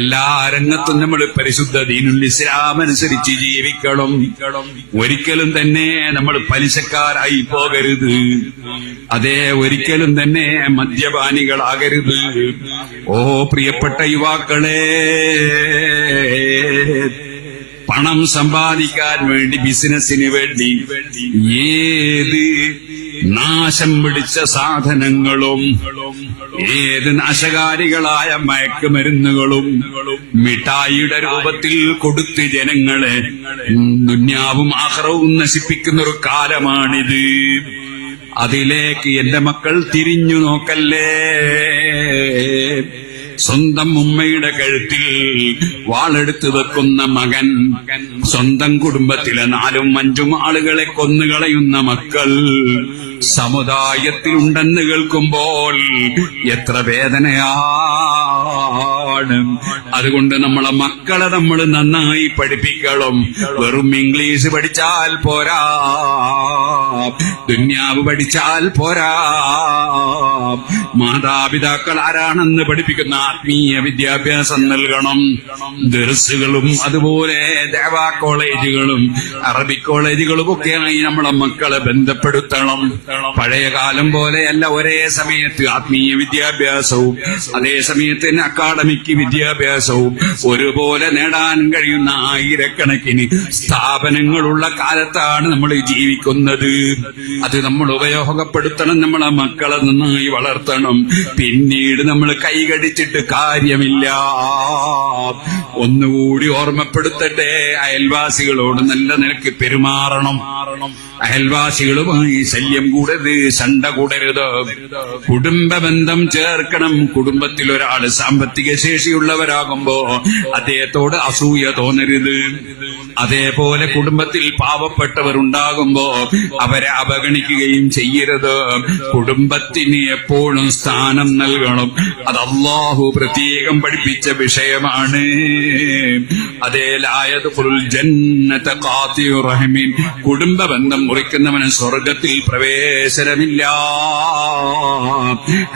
എല്ലാ രംഗത്തും നമ്മൾ പരിശുദ്ധ ദീനുൽ ഇസ്ലാം അനുസരിച്ച് ജീവിക്കണം. ഒരിക്കലും തന്നെ നമ്മൾ പലിശക്കാരായി പോകരുത്. അതേ, ഒരിക്കലും തന്നെ മദ്യപാനികളാകരുത്. ഓ പ്രിയപ്പെട്ട യുവാക്കളെ, പണം സമ്പാദിക്കാൻ വേണ്ടി, ബിസിനസിന് വേണ്ടി ഏത് നാശം പിടിച്ച സാധനങ്ങളും, ഏത് നാശകാരികളായ മയക്കുമരുന്നുകളും മിഠായിയുടെ രൂപത്തിൽ കൊടുത്ത് ജനങ്ങളെ ദുന്യാവും ആഖിറവും നശിപ്പിക്കുന്നൊരു കാലമാണിത്. അതിലേക്ക് എന്റെ മക്കൾ തിരിഞ്ഞു നോക്കല്ലേ. സ്വന്തം ഉമ്മയുടെ കഴുത്തിൽ വാളെടുത്ത് വെക്കുന്ന മകൻ, സ്വന്തം കുടുംബത്തിലെ 4ഉം 5ഉം ആളുകളെ കൊന്നുകളയുന്ന മക്കൾ സമുദായത്തിലുണ്ടെന്ന് കേൾക്കുമ്പോൾ എത്ര വേദനയാണ്. അതുകൊണ്ട് നമ്മളെ മക്കളെ നമ്മൾ നന്നായി പഠിപ്പിക്കണം. വെറും ഇംഗ്ലീഷ് പഠിച്ചാൽ പോരാ, ദുന്യാവ് പഠിച്ചാൽ പോരാ. മാതാപിതാക്കൾ ആരാണെന്ന് പഠിപ്പിക്കുന്ന ആത്മീയ വിദ്യാഭ്യാസം നൽകണം. ദർസുകളും അതുപോലെ ദേവാ കോളേജുകളും അറബിക് കോളേജുകളും ഒക്കെയായി നമ്മളെ മക്കളെ ബന്ധപ്പെടുത്തണം. പഴയ കാലം പോലെയല്ല ഒരേ സമയത്ത് ആത്മീയ വിദ്യാഭ്യാസവും അതേ സമയത്ത് അക്കാഡമിക് വിദ്യാഭ്യാസവും ഒരുപോലെ നേടാൻ കഴിയുന്ന ആയിരക്കണക്കിന് സ്ഥാപനങ്ങളുള്ള കാലത്താണ് നമ്മൾ ജീവിക്കുന്നത്. അത് നമ്മൾ ഉപയോഗപ്പെടുത്തണം. നമ്മളെ മക്കളെ നന്നായി വളർത്തണം. പിന്നീട് നമ്മൾ കൈകടിച്ചിട്ട് കാര്യമില്ല. ഒന്നുകൂടി ഓർമ്മപ്പെടുത്തട്ടെ, അയൽവാസികളോട് നല്ല നിലക്ക് പെരുമാറണം. അയൽവാസികളുമായി ശല്യം കൂടരുത്, ശണ്ട കൂടരുത്. കുടുംബ ബന്ധം ചേർക്കണം. കുടുംബത്തിൽ ഒരാൾ സാമ്പത്തിക ശേഷിയുള്ളവരാകുമ്പോ അദ്ദേഹത്തോട് അസൂയ തോന്നരുത്. അതേപോലെ കുടുംബത്തിൽ പാവപ്പെട്ടവർ ഉണ്ടാകുമ്പോ അവരെ അവഗണിക്കുകയും ചെയ്യരുത്. കുടുംബത്തിന് എപ്പോഴും സ്ഥാനം നൽകണം. അത് അല്ലാഹു പ്രത്യേകം പഠിപ്പിച്ച വിഷയമാണ്. അതേ, ലായദ്ഖുലുൽ ജന്നത ഖാതിഉർ റഹിമിൻ, കുടുംബ ബന്ധം മുറിക്കുന്നവന് സ്വർഗത്തിൽ പ്രവേശനമില്ല.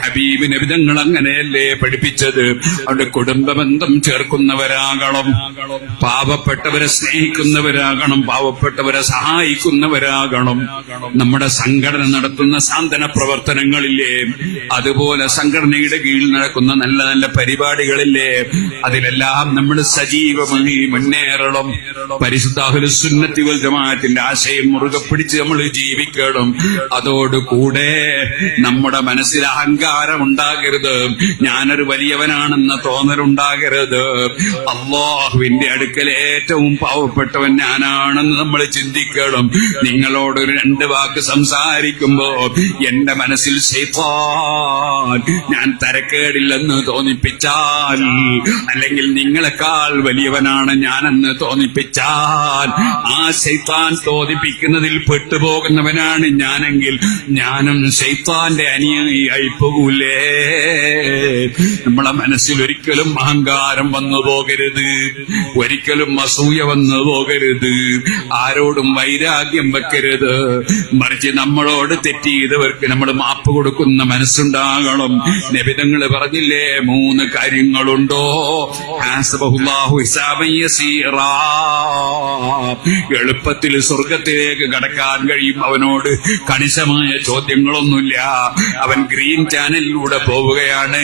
ഹബീബ് നബി തങ്ങൾ അങ്ങനെയല്ലേ പഠിപ്പിച്ചത്. അവിടെ കുടുംബ ബന്ധം ചേർക്കുന്നവരാകണം, പാവപ്പെട്ടവരെ സ്നേഹിക്കുന്നവരാകണം, പാവപ്പെട്ടവരെ സഹായിക്കുന്നവരാകണം. നമ്മുടെ സംഘടന നടത്തുന്ന സാന്ത്വന പ്രവർത്തനങ്ങളില്ലേ, അതുപോലെ സംഘടനയുടെ കീഴിൽ നടക്കുന്ന നല്ല നല്ല പരിപാടികളില്ലേ, അതിലെല്ലാം നമ്മൾ സജീവമായി മുന്നേറണം. പരിശുദ്ധ അഹ്ലുസ് സുന്നത്തി വൽ ജമാഅത്തിന്റെ ആശയം മുറുകെ പിടിച്ച് നമ്മൾ ജീവിക്കണം. അതോടുകൂടെ നമ്മുടെ മനസ്സിൽ അഹങ്കാരം ഉണ്ടാകരുത്, ഞാനൊരു വലിയവനാണെന്ന തോന്നലുണ്ടാകരുത്. അല്ലാഹുവിന്റെ അടുക്കൽ ഏറ്റവും പാവപ്പെട്ടവൻ ഞാനാണെന്ന് നമ്മൾ ചിന്തിക്കണം. നിങ്ങളോട് 2 വാക്ക് സംസാരിക്കുമ്പോ എന്റെ മനസ്സിൽ ശൈത്താൻ ഞാൻ തരക്കേടില്ലെന്ന് തോന്നിപ്പിച്ചാൽ, അല്ലെങ്കിൽ നിങ്ങളെക്കാൾ വലിയവനാണ് ഞാനെന്ന് തോന്നിപ്പിച്ചാൽ, ആ ശൈത്താൻ തോന്നിപ്പിക്കുന്നതിൽ പെട്ടുപോകുന്നവനാണ് ഞാനെങ്കിൽ ഞാനും ശൈത്താന്റെ അനുയായി പോകൂലേ. നമ്മളെ മനസ്സിൽ ഒരിക്കലും അഹങ്കാരം വന്നു പോകരുത്, ഒരിക്കലും അസൂയ വന്നു പോകരുത്, ആരോടും വൈരാഗ്യം വെക്കരുത്. മറിച്ച് നമ്മളോട് തെറ്റ് ചെയ്തവർക്ക് നമ്മൾ മാപ്പ് കൊടുക്കുന്ന മനസ്സുണ്ടാകണം. നബിതങ്ങള് പറഞ്ഞില്ലേ, 3 കാര്യങ്ങളുണ്ടോ, ഹസബഹുല്ലാഹു ഹിസാബൻ യസീറാ, എളുപ്പത്തിൽ സ്വർഗത്തിലേക്ക് കടക്കാൻ കഴിയും. അവനോട് കണിശമായ ചോദ്യങ്ങളൊന്നുമില്ല. അവൻ ഗ്രീൻ ചാനലിലൂടെ പോവുകയാണ്.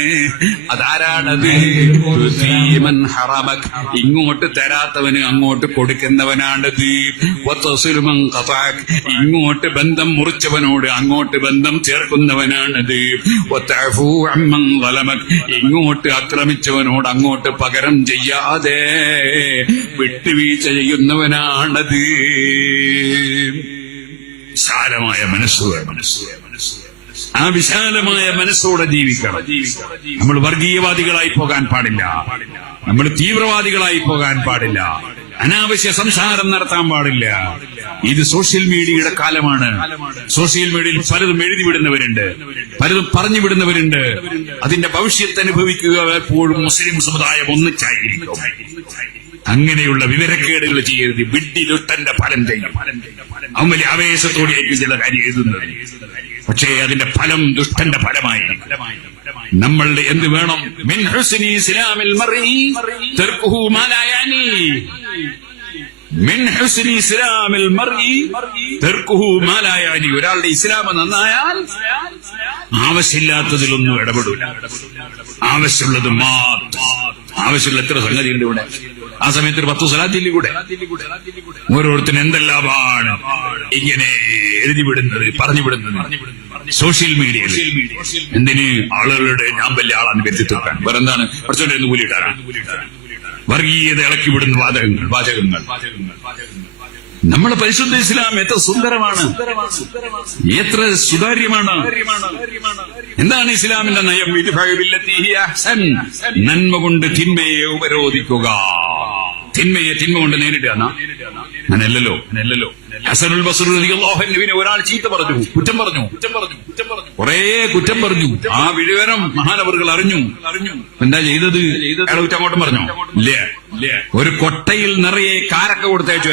അതാരാണത്? ഹറമക്, ഇങ്ങോട്ട് തരാത്തവന് അങ്ങോട്ട് കൊടുക്കുന്നവനാണത്. ഇങ്ങോട്ട് ബന്ധം മുറിച്ചവനോട് അങ്ങോട്ട് ബന്ധം ചേർക്കുന്നവനാണത്. ഇങ്ങോട്ട് ആക്രമിച്ചവനോട് അങ്ങോട്ട് പകരം ചെയ്യാതെ വിട്ടുവീഴ്ച ചെയ്യുന്നവനാണത്. വിശാലമായ മനസ്സുകൾ, ആ വിശാലമായ മനസ്സോടെ ജീവിക്കണം. നമ്മൾ വർഗീയവാദികളായി പോകാൻ പാടില്ല, നമ്മൾ തീവ്രവാദികളായി പോകാൻ പാടില്ല, അനാവശ്യ സംസാരം നടത്താൻ പാടില്ല. ഇത് സോഷ്യൽ മീഡിയയുടെ കാലമാണ്. സോഷ്യൽ മീഡിയയിൽ പലതും എഴുതി വിടുന്നവരുണ്ട്, പലതും പറഞ്ഞു വിടുന്നവരുണ്ട്. അതിന്റെ ഭവിഷ്യത്ത് അനുഭവിക്കുക എപ്പോഴും മുസ്ലിം സമുദായം ഒന്നിച്ചായിരിക്കും. അങ്ങനെയുള്ള വിവരക്കേടുകൾ ചെയ്യരുത്. വിഡ്ഢി ദുഷ്ടന്റെ ഫലം ചെയ്യും. അവൻ വലിയ ആവേശത്തോടെയായിരിക്കും ചില കാര്യം എഴുതുന്നത്, പക്ഷേ അതിന്റെ ഫലം ദുഷ്ടന്റെ ഫലമായിരിക്കും. നമ്മളുടെ എന്ത് വേണം? മിൻ ഹുസ്നി ഇസ്ലാമിൽ മർഇ തർക്കുഹു മാ ലാ യാനി. മിൻ ഹുസ്നി ഇസ്ലാമിൽ മർഇ തർക്കുഹു മാ ലാ യാനി. ഒരാളുടെ ഇസ്ലാം നന്നായാൽ ആവശ്യമില്ലാത്തതിലൊന്നും ഇടപെടില്ല, ആവശ്യമുള്ളത് മാത്രം. ആവശ്യമുള്ള എത്ര സംഗതിയുണ്ട് ഇവിടെ. ആ സമയത്ത് ഒരു 10 സ്വലാത്തില്ല കൂടെ. ഓരോരുത്തരും എന്തെല്ലാമാണ് ഇങ്ങനെ എഴുതി വിടുന്നത്, പറഞ്ഞു വിടുന്നത് സോഷ്യൽ മീഡിയയിൽ. എന്തിന്? ആളുകളുടെ ഞാൻ വലിയ ആളാന്ന് വരുത്തി തീർക്കാൻ. വേറെന്താണ്? കുറച്ചുകൊണ്ട് കൂലിയിട്ടാണ് വർഗീയത ഇളക്കി വിടുന്ന വാചകങ്ങൾ. നമ്മുടെ പരിശുദ്ധ ഇസ്ലാം എത്ര സുന്ദരമാണ്, എത്ര സുതാര്യമാണ്. എന്താണ് ഇസ്ലാമിന്റെ നയം? നന്മ കൊണ്ട് തിന്മയെ ഉപരോധിക്കുക. തിന്മയെ തിന്മ കൊണ്ട് നേരിടുക. അങ്ങനെയല്ലല്ലോ. ഹസനുൽ ബസ്രി റളിയല്ലാഹു അൻഹുവിനെ ഒരാൾ ചീത്ത പറഞ്ഞു, കുറ്റം പറഞ്ഞു, കുറേ കുറ്റം പറഞ്ഞു. ആ വിവരം മഹാനവറുകൾ അറിഞ്ഞു. എന്താ ചെയ്തത്? അയാളെ കുറ്റം അങ്ങോട്ടും പറഞ്ഞോ? ഇല്ല. ഒരു കൊട്ടയിൽ നിറയെ കാരക്ക കൊടുത്തയച്ചു.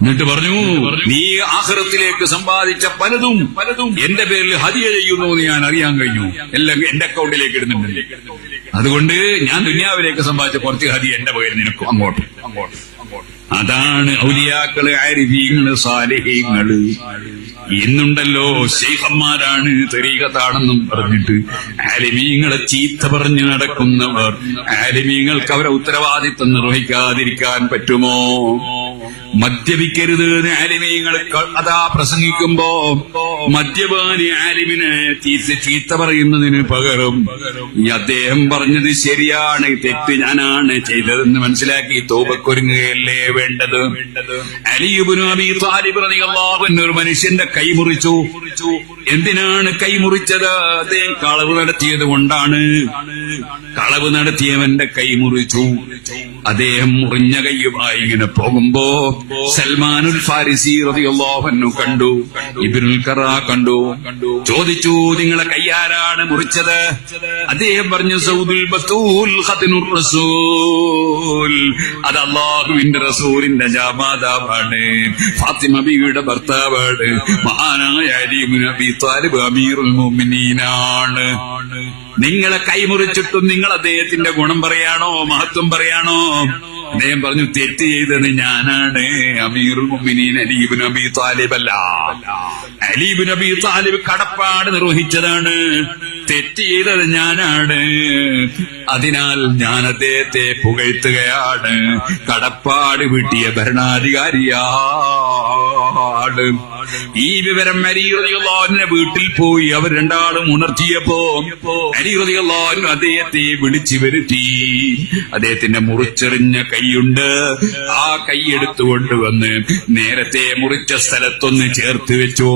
എന്നിട്ട് പറഞ്ഞു, നീ ആഖിറത്തിലേക്ക് സമ്പാദിച്ച പലതും എന്റെ പേരിൽ ഹദിയ ചെയ്യുന്നു എന്ന് ഞാൻ അറിയാൻ കഴിഞ്ഞു. എല്ലാം എന്റെ അക്കൗണ്ടിലേക്ക് ഇടുന്നുണ്ട്. അതുകൊണ്ട് ഞാൻ ദുനിയാവിലേക്ക് സമ്പാദിച്ച കുറച്ച് ഹദിയ എന്റെ പേരിൽ നിനക്കും അങ്ങോട്ടും. അതാണ് ഔലിയാക്കള്, ആരിഫീങ്ങള്, സാലിഹീങ്ങള്. ഇന്നുണ്ടല്ലോ ശൈഖന്മാരാണ് തരീഖത്താണെന്നും പറഞ്ഞിട്ട് ആലിമീങ്ങളെ ചീത്ത പറഞ്ഞു നടക്കുന്നവർ. ആലിമീങ്ങൾക്ക് അവരെ ഉത്തരവാദിത്വം നിർവഹിക്കാതിരിക്കാൻ പറ്റുമോ? മദ്യപിക്കരുത് ആലിമീങ്ങൾ അതാ പ്രസംഗിക്കുമ്പോ മദ്യപാനി ആലിമിനെ ചീത്ത പറയുന്നതിന് പകരം അദ്ദേഹം പറഞ്ഞത് ശരിയാണ്, തെറ്റ് ഞാനാണ് ചെയ്തതെന്ന് മനസ്സിലാക്കി തൗബക്കൊരുങ്ങുകയല്ലേ വേണ്ടത്. അലി ഇബ്നു അബീ ത്വാലിബ് റളിയല്ലാഹു അൻഹു ഒരു മനുഷ്യന്റെ കൈ മുറിച്ചു. എന്തിനാണ് കൈ മുറിച്ചത്? അദ്ദേഹം കളവ് നടത്തിയത് കൊണ്ടാണ്. കളവ് നടത്തിയവന്റെ കൈ മുറിച്ചു. അദ്ദേഹം മുറിഞ്ഞ കൈയുമായി ഇങ്ങനെ പോകുമ്പോ സൽമാനുൽ ഫാരിസി റളിയല്ലാഹു അൻഹു കണ്ടു, ഇബ്നുൽ ഖറാ കണ്ടു. ചോദിച്ചു, നിങ്ങളെ കൈയാരാണ് മുറിച്ചത്? അദ്ദേഹം പറഞ്ഞു, സൗദുൽ ബത്തൂൽ ഖത്നുർ റസൂൽ. അത് അല്ലാഹുവിന്റെ റസൂലിന്റെ ജാമാതാവാണ്, ഫാത്തിമ ബീവിയുടെ ഭർത്താവാണ്, മഹാനായ അലി ഇബ്നു അബീ ത്വാലിബ് അമീറുൽ മുഅ്മിനീനാണ്. നിങ്ങളെ കൈമുറിച്ചിട്ടും നിങ്ങൾ അദ്ദേഹത്തിന്റെ ഗുണം പറയാണോ, മഹത്വം പറയാണോ? അദ്ദേഹം പറഞ്ഞു, തെറ്റ് ചെയ്തത് ഞാനാണ്, അമീറുൽ മുഅ്മിനീൻ അലി ഇബ്നു അബീ ത്വാലിബ് അല്ല. അലി ഇബ്നു അബീ ത്വാലിബ് കടപ്പാട് നിർവഹിച്ചതാണ്, തെറ്റ് ചെയ്തത് ഞാനാണ്. അതിനാൽ ഞാൻ അദ്ദേഹത്തെ പുകഴ്ത്തുകയാണ്. കടപ്പാട് വീട്ടിയ ഭരണാധികാരിയാണ്. ഈ വിവരം അലി റളിയല്ലാഹു അൻഹു വീട്ടിൽ പോയി അവർ രണ്ടാളും ഉണർത്തിയപ്പോ അലി റളിയല്ലാഹു അൻഹു അദ്ദേഹത്തെ വിളിച്ചു വരുത്തി. അദ്ദേഹത്തിന്റെ മുറിച്ചെറിഞ്ഞ കൈയുണ്ട്, ആ കൈ എടുത്തുകൊണ്ടുവന്ന് നേരത്തെ മുറിച്ച സ്ഥലത്തൊന്ന് ചേർത്ത് വെച്ചു.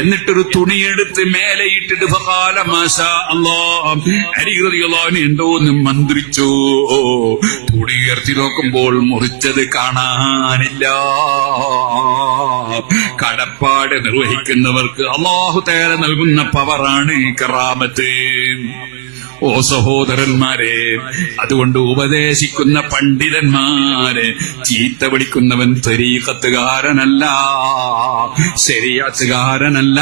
എന്നിട്ടൊരു തുണിയെടുത്ത് മേലെയിട്ടിട്ട് ഫഖാല മാഷാ അല്ലാഹ്, അലി റളിയല്ലാഹു അൻഹു എന്തോന്ന് മന്ത്രിച്ചു. തുണി ഉയർത്തി നോക്കുമ്പോൾ മുറിച്ചത് കാണാനില്ല. കടപ്പാട് നിർവഹിക്കുന്നവർക്ക് അല്ലാഹു തആല നൽകുന്ന പവറാണ് കറാമത്ത്. ഓ സഹോദരന്മാരെ, അതുകൊണ്ട് ഉപദേശിക്കുന്ന പണ്ഡിതന്മാരെ ചീത്ത വിളിക്കുന്നവൻ തരീഖത്തുകാരനല്ല, ശരീഅത്തുകാരനല്ല,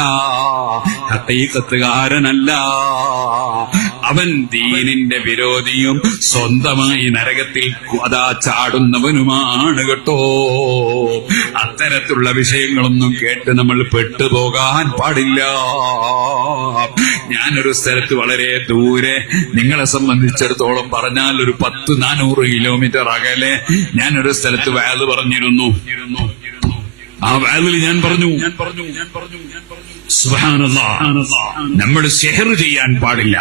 ഹഖീഖത്തുകാരനല്ല. അവൻ ദീനിന്റെ വിരോധിയും സ്വന്തമായി നരകത്തിൽ അതാ ചാടുന്നവനുമാണ് കേട്ടോ. അത്തരത്തിലുള്ള വിഷയങ്ങളൊന്നും കേട്ട് നമ്മൾ പെട്ടുപോകാൻ പാടില്ല. ഞാനൊരു സ്ഥലത്ത് വളരെ ദൂരെ, നിങ്ങളെ സംബന്ധിച്ചിടത്തോളം പറഞ്ഞാൽ ഒരു 400 കിലോമീറ്റർ അകലെ ഞാനൊരു സ്ഥലത്ത് വഅദ് പറഞ്ഞിരുന്നു. ആ വഅദിൽ ഞാൻ പറഞ്ഞു, സുബ്ഹാനല്ലാഹ്, നമ്മൾ സിഹ്ർ ചെയ്യാൻ പാടില്ല.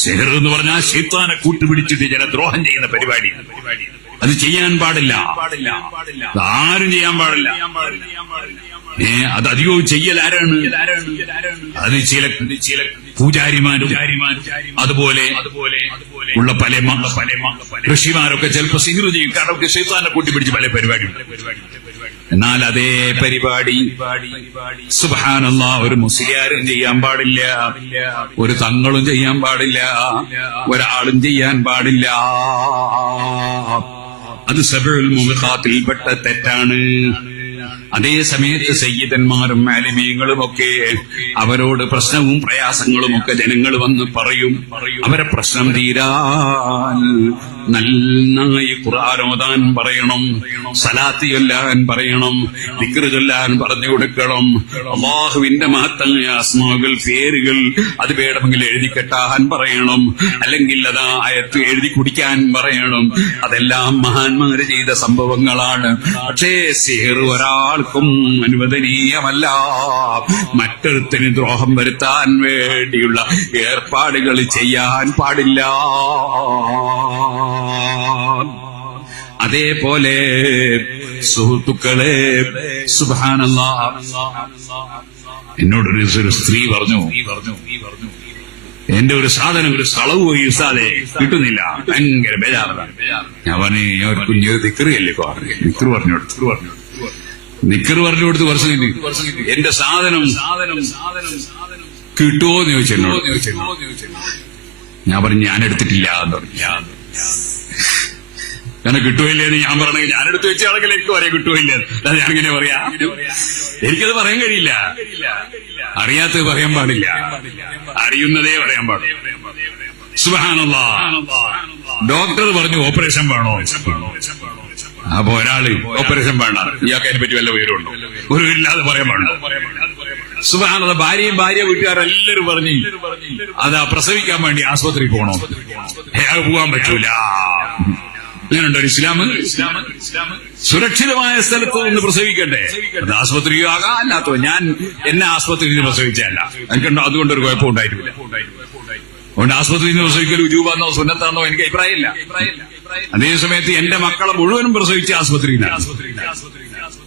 സിഹ്ർ എന്ന് പറഞ്ഞാൽ ശൈത്താനെ കൂട്ടുപിടിച്ചിട്ട് ചില ദ്രോഹം ചെയ്യുന്ന പരിപാടി. അത് ചെയ്യാൻ പാടില്ല, ആരും ചെയ്യാൻ പാടില്ല. അത് അധികവും ചെയ്യൽ ആരാണ്? അത് ചില പൂജാരിമാരും അതുപോലെ ഉള്ള പല ഋഷിമാരൊക്കെ ചിലപ്പോൾ സിഹ്ർ ചെയ്യും. കാരണം ശൈത്താനെ കൂട്ടിപ്പിടിച്ച് പല പരിപാടിയുണ്ട്. എന്നാൽ അതേ പരിപാടി സുബ്ഹാനല്ലാഹ് ഒരു മുസ്ലിയാരും ചെയ്യാൻ പാടില്ല, ഒരു തങ്ങളും ചെയ്യാൻ പാടില്ല, ഒരാളും ചെയ്യാൻ പാടില്ല. അത് സബഉൽ മുബിഖാത്തിൽപ്പെട്ട തെറ്റാണ്. അതേ സമയത്ത് സയ്യിദന്മാരും ആലിമീങ്ങളും ഒക്കെ അവരോട് പ്രശ്നവും പ്രയാസങ്ങളും ഒക്കെ ജനങ്ങൾ വന്ന് പറയും. അവരെ പ്രശ്നം തീരാൻ നന്നായി ഖുർആൻ ഓതാൻ പറയണം, സലാത്ത് ചൊല്ലാൻ പറയണം, ദിക്ർ ചൊല്ലാൻ പറഞ്ഞു കൊടുക്കണം, അല്ലാഹുവിന്റെ മഹത്തായ അസ്മാഉൽ പേരുകൾ അത് വേണമെങ്കിൽ എഴുതി കെട്ടാൻ പറയണം, അല്ലെങ്കിൽ അത് ആയത്ത് എഴുതി കുടിക്കാൻ പറയണം. അതെല്ലാം മഹാന്മാര് ചെയ്ത സംഭവങ്ങളാണ്. പക്ഷേ സിഹർ ഒരാൾക്കും അനുവദനീയമല്ല. മറ്റൊരുത്തിന് ദ്രോഹം വരുത്താൻ വേണ്ടിയുള്ള ഏർപ്പാടുകൾ ചെയ്യാൻ പാടില്ല. അതേപോലെ സുഹൃത്തുക്കളെ, സുബ്ഹാനല്ലാഹ്, എന്നോടൊരു സ്ത്രീ പറഞ്ഞു, എന്റെ ഒരു സാധനം ഒരു കളവ് പോയി ഉസ്താദേ, കിട്ടുന്നില്ല, ഭയങ്കര ബേജാറാണ്. ഞാൻ പറഞ്ഞു, ഒരു കുഞ്ഞു ദിക്റിയല്ലേ ദിക്ർ പറഞ്ഞു കൊടുത്ത് വർഷം എന്റെ സാധനം കിട്ടുമോ എന്ന് ചോദിച്ചെന്നോട്. ഞാൻ പറഞ്ഞു ഞാൻ എടുത്തിട്ടില്ല എന്ന് പറഞ്ഞു. കാരണം കിട്ടുമില്ലേന്ന് ഞാൻ പറയണെങ്കിൽ ഞാൻ എടുത്തു വെച്ചാണെങ്കിൽ എനിക്ക് പറയാൻ കിട്ടുമില്ല. അല്ലാതെ ഞാനിങ്ങനെ പറയാ, എനിക്കത് പറയാൻ കഴിയില്ല. അറിയാത്തത് പറയാൻ പാടില്ല, അറിയുന്നതേ പറയാൻ പാടില്ല. സുബ്ഹാനല്ലാഹ്. ഡോക്ടർ പറഞ്ഞു ഓപ്പറേഷൻ വേണോ? അപ്പൊ ഒരാള് ഓപ്പറേഷൻ വേണ്ട, ഇയാൾക്ക് അതിനെ പറ്റി വല്ല വിവരമുണ്ടോ? ഒരു ഇല്ലാതെ പറയാൻ പാടുണ്ടോ? സുബ്ഹാനല്ലാഹ്. ഭാര്യ വീട്ടുകാരെല്ലാരും പറഞ്ഞു അതാ പ്രസവിക്കാൻ വേണ്ടി ആശുപത്രി പോകണോ? അയാൾ പോകാൻ പറ്റൂല. അങ്ങനെയുണ്ടോ ഇസ്ലാം? സുരക്ഷിതമായ സ്ഥലത്ത് ഒന്ന് പ്രസവിക്കട്ടെ, അത് ആശുപത്രിയാകാം. അല്ലാത്തോ ഞാൻ എന്നെ ആശുപത്രിയിൽ പ്രസവിച്ചല്ല, എനിക്കുണ്ടോ അതുകൊണ്ടൊരു കുഴപ്പമുണ്ടായിട്ടില്ല. അതുകൊണ്ട് ആശുപത്രിയിൽ നിന്ന് പ്രസവിക്കൽ ഉജൂബാന്നോ സുന്നത്താന്നോ എനിക്ക് അഭിപ്രായമില്ല. അതേസമയത്ത് എന്റെ മക്കളെ മുഴുവനും പ്രസവിച്ച ആശുപത്രിയിലാണ്.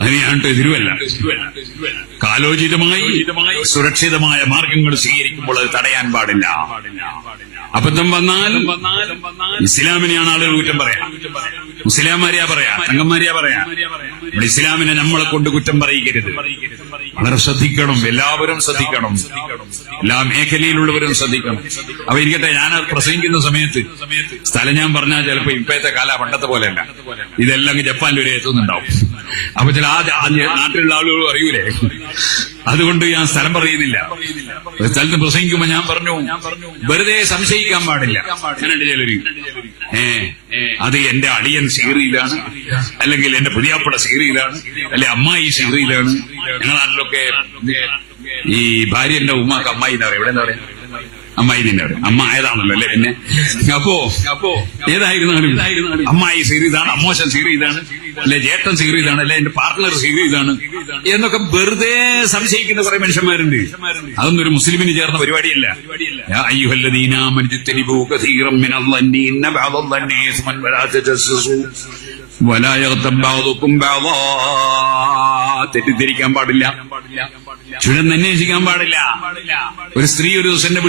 അതിന് ഞാൻ എതിരുവല്ല. കാലോചിതമായി സുരക്ഷിതമായ മാർഗങ്ങൾ സ്വീകരിക്കുമ്പോൾ അത് തടയാൻ പാടില്ല. അബദ്ധം വന്നാലും ഇസ്ലാമിനെയാണ് ആളുകൾ കുറ്റം പറയാം, മുസ്ലിംമാരെയാ പറയാ, തങ്ങന്മാരെയാ പറയാ. ഇവിടെ ഇസ്ലാമിനെ നമ്മളെ കൊണ്ട് കുറ്റം പറയിക്കരുത്. വളരെ ശ്രദ്ധിക്കണം, എല്ലാവരും ശ്രദ്ധിക്കണം, എല്ലാ മേഖലയിലുള്ളവരും ശ്രദ്ധിക്കണം. അപ്പൊ ഇരിക്കട്ടെ, ഞാൻ പ്രസംഗിക്കുന്ന സമയത്ത് സ്ഥലം ഞാൻ പറഞ്ഞാൽ ചിലപ്പോ ഇപ്പോഴത്തെ കാല പണ്ടത്തെ പോലെയല്ല, ഇതെല്ലാം ജപ്പാനിൽ വരെ എത്തുന്നുണ്ടാവും. അപ്പൊ ചില ആ നാട്ടിലുള്ള ആളുകൾ അറിയൂലേ, അതുകൊണ്ട് ഞാൻ സ്ഥലം പറയുന്നില്ല. ഒരു സ്ഥലത്ത് പ്രസംഗിക്കുമ്പോ ഞാൻ പറഞ്ഞു, വെറുതെ സംശയിക്കാൻ പാടില്ല. ഞാനുണ്ട് ചിലര് അത് എന്റെ അളിയൻ സീറിയിലാണ്, അല്ലെങ്കിൽ എന്റെ പുതിയാപ്പട സീറിയിലാണ്, അല്ലെ അമ്മായി സീറിയിലാണ്. ഞങ്ങളുടെ നാട്ടിലൊക്കെ ഈ ഭാര്യന്റെ ഉമ്മാക്ക് അമ്മായി എന്ന് പറയാം. ഇവിടെ എന്താ പറയാ? അമ്മായി തന്നെ പറയും. അമ്മ ആയതാണല്ലോ അല്ലെ. പിന്നെ അപ്പോ ഏതായിരുന്നാലും അമ്മായി സീറിയതാണ്, അമ്മോശൻ സീറിയതാണ്, അല്ലെ ജേട്ടൻ സീറിയതാണ്, അല്ലെ എന്റെ പാർട്ട്ണർ സീറിയതാണ് എന്നൊക്കെ വെറുതെ സംശയിക്കുന്ന കുറെ മനുഷ്യന്മാരുണ്ട്. അതൊന്നും ഒരു മുസ്ലിമിന് ചേർന്ന പരിപാടിയല്ല. തെറ്റിദ്ധരിക്കാൻ പാടില്ല, ചുഴന്നന്വേഷിക്കാൻ പാടില്ല. ഒരു സ്ത്രീ ഒരു ദിവസം എന്നെ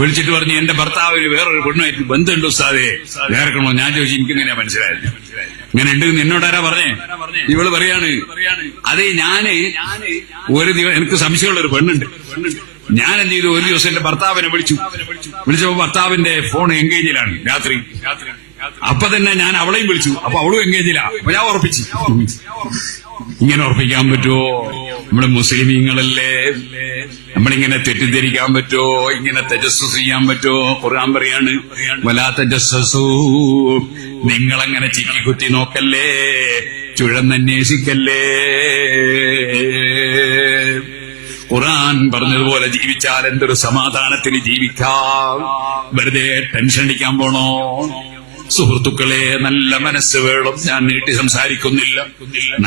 വിളിച്ചിട്ട് പറഞ്ഞു, എന്റെ ഭർത്താവിന് വേറൊരു പെണ്ണുമായിട്ട് ബന്ധമുണ്ട് ഉസ്താദേ, വേർക്കണോ? ഞാൻ ചോദിച്ചു, എനിക്കെങ്ങനെയാ മനസ്സിലായത്? ഇങ്ങനെ ഉണ്ട് എന്നോടാരാ പറഞ്ഞേ? ഇവള് പറയാണ്, അതെ ഞാന് ഒരു ദിവസം എനിക്ക് സംശയമുള്ള ഒരു പെണ്ണുണ്ട്. ഞാൻ എന്ത് ചെയ്തു, ഒരു ദിവസം എന്റെ ഭർത്താവിനെ വിളിച്ചപ്പോ ഭർത്താവിന്റെ ഫോൺ എൻഗേജിലാണ് രാത്രി. അപ്പൊ തന്നെ ഞാൻ അവളെയും വിളിച്ചു, അപ്പൊ അവളും എൻഗേജിലാ. അപ്പൊ ഞാൻ ഉറപ്പിച്ചു. ഇങ്ങനെ ഉറപ്പിക്കാൻ പറ്റുമോ? നമ്മുടെ മുസ്ലിമീങ്ങളല്ലേ, നമ്മളിങ്ങനെ തെറ്റിദ്ധരിക്കാൻ പറ്റുമോ? ഇങ്ങനെ തജസ്സുസ് ചെയ്യാൻ പറ്റുമോ? ഖുർആൻ പറയാണ്, വലാ തജസ്സസൂ, നിങ്ങളങ്ങനെ ചിക്കിക്കുത്തി നോക്കല്ലേ, ചുഴന്നന്വേഷിക്കല്ലേ. ഖുർആൻ പറഞ്ഞതുപോലെ ജീവിച്ചാൽ എന്തൊരു സമാധാനത്തിന് ജീവിക്കാം. വെറുതെ ടെൻഷൻ അടിക്കാൻ പോണോ? സുഹൃത്തുക്കളെ, നല്ല മനസ്സ് വേണം. ഞാൻ നീട്ടി സംസാരിക്കുന്നില്ല.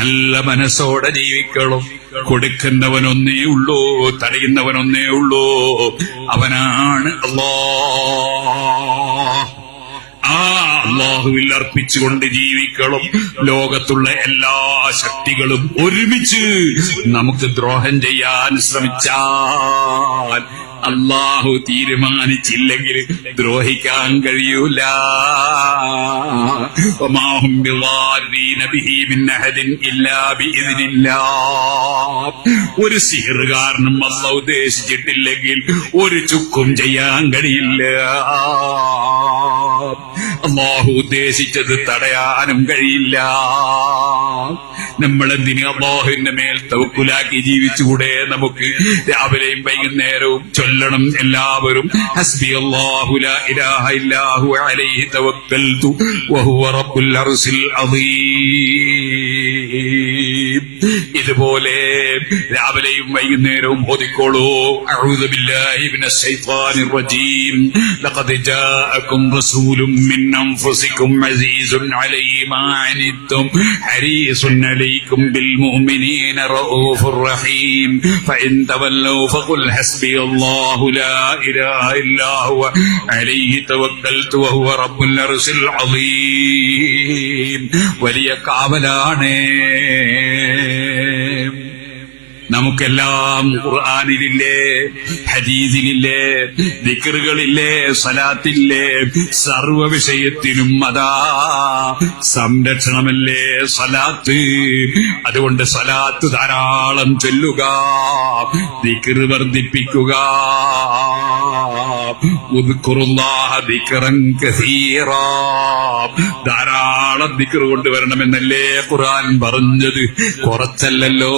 നല്ല മനസ്സോടെ ജീവിക്കണം. കൊടുക്കുന്നവനൊന്നേ ഉള്ളൂ, തടയുന്നവനൊന്നേ ഉള്ളൂ, അവനാണ് അല്ലാഹ്. ആ അല്ലാഹുവിൽ അർപ്പിച്ചുകൊണ്ട് ജീവിക്കണം. ലോകത്തുള്ള എല്ലാ ശക്തികളും ഒരുമിച്ച് നമുക്ക് ദ്രോഹം ചെയ്യാൻ ശ്രമിച്ചാൽ അല്ലാഹു തീരുമാനിച്ചില്ലെങ്കിൽ ദ്രോഹിക്കാൻ കഴിയൂല. വമാഹും ബിളാരീന ബിഹി മിൻ അഹദിൻ ഇല്ലാ ബിഇദ്നില്ലാഹ്. ഒരു സിഹ്റുകാരനും അല്ലാഹു ഉദ്ദേശിച്ചിട്ടില്ലെങ്കിൽ ഒരു ചുക്കും ചെയ്യാൻ കഴിയില്ല. അല്ലാഹു ഉദ്ദേശിച്ചത് തടയാനും കഴിയില്ല. നമ്മളെന്തിന് അല്ലാഹുവിന്റെ മേൽ തവക്കുലാക്കി ജീവിച്ചുകൂടെ? നമുക്ക് രാവിലെയും വൈകുന്നേരവും ചൊല്ലണം എല്ലാവരും. ഹസ്ബി അല്ലാഹു ലാ ഇലാഹ ഇല്ലാ ഹുവ അലൈഹി തവക്കൽതു വഹുവ റബ്ബുൽ അർശിൽ അദീം. ഇതുപോലെ രാവിലെയും വൈകുന്നേരവും ഓതിക്കോളൂ. അഊദു ബില്ലാഹി മിനശ് ശൈത്വാനിർ റജീം. ലഖദ് ജാഅകും റസൂലും മിൻ അൻഫുസികും അസീസുൻ അലൈഹി മാ അനിത്തും ഹരീസുൻ അലൈക്കും ബിൽ മുഅ്മിനീന റഊഫുർ റഹീം. ഫഇൻ തവല്ലൂ ഫഖുൽ ഹസ്ബിയല്ലാഹു ലാ ഇലാഹ ഇല്ലാ ഹുവ അലൈഹി തവക്കൽതു വഹുവ റബ്ബുൽ അർശിൽ അദീം. വലിയ കാവലാണ് നമുക്കെല്ലാം. ഖുർആനിലില്ലേ, ഹദീസിലില്ലേ, ദിക്റുകളില്ലേ, സലാത്തില്ലേ, സർവ വിഷയത്തിനും അതാ സംരക്ഷണമല്ലേ സലാത്ത്. അതുകൊണ്ട് സലാത്ത് ധാരാളം ചൊല്ലുക, ദിക്റ് വർദ്ധിപ്പിക്കുക. ഉദ്കുറുല്ലാഹ ദിക്റൻ കസീറാ. ധാരാളം ദിക്റ് കൊണ്ടുവരണമെന്നല്ലേ ഖുർആൻ പറഞ്ഞത്, കുറച്ചല്ലല്ലോ.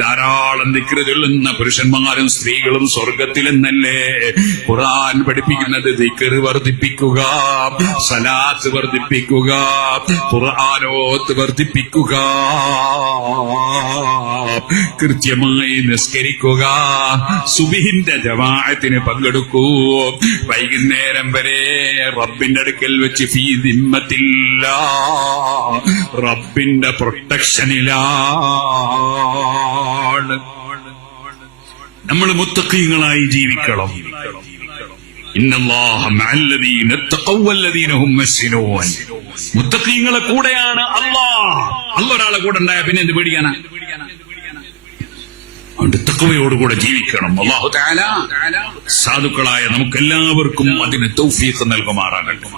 ധാരാളം ദിക്റ് ചൊല്ലുന്ന പുരുഷന്മാരും സ്ത്രീകളും സ്വർഗത്തിലെന്നല്ലേ ഖുർആൻ പഠിപ്പിക്കുന്നത്. ദിക്റ് വർദ്ധിപ്പിക്കുക, സലാത്ത് വർദ്ധിപ്പിക്കുക, ഖുർആനോത്ത് വർദ്ധിപ്പിക്കുക, കൃത്യമായി നിസ്കരിക്കുക, സുബ്ഹിന്റെ ജമാഅത്തിന് പങ്കെടുക്കൂ, വൈകുന്നേരം വരെ റബ്ബിന്റെ അടുക്കൽ വെച്ച് ഫീ ദിമ്മത്തില്ലാ, റബ്ബിന്റെ പ്രൊട്ടക്ഷനിലാണ്. നമ്മൾ മുത്തഖീങ്ങളായി ജീവിക്കണം. ഇന്നല്ലാഹ മഅല്ലദീന തഖവ്വ വല്ലദീന ഹും മുഹ്സിനൂൻ. മുത്തഖീങ്ങളെ കൂടെയാണ് അല്ലാഹ്. അല്ലാഹ് ഒരാളെ കൂടെ ഉണ്ടായ പിന്നെ എന്ത് പേടിക്കാനാ? അതുകൊണ്ട് തഖ്വയോടുകൂടെ ജീവിക്കണം. അല്ലാഹു തആല സാധുക്കളായ നമുക്കെല്ലാവർക്കും അതിന് തൗഫീഖ് നൽകുമാറാകട്ടെ.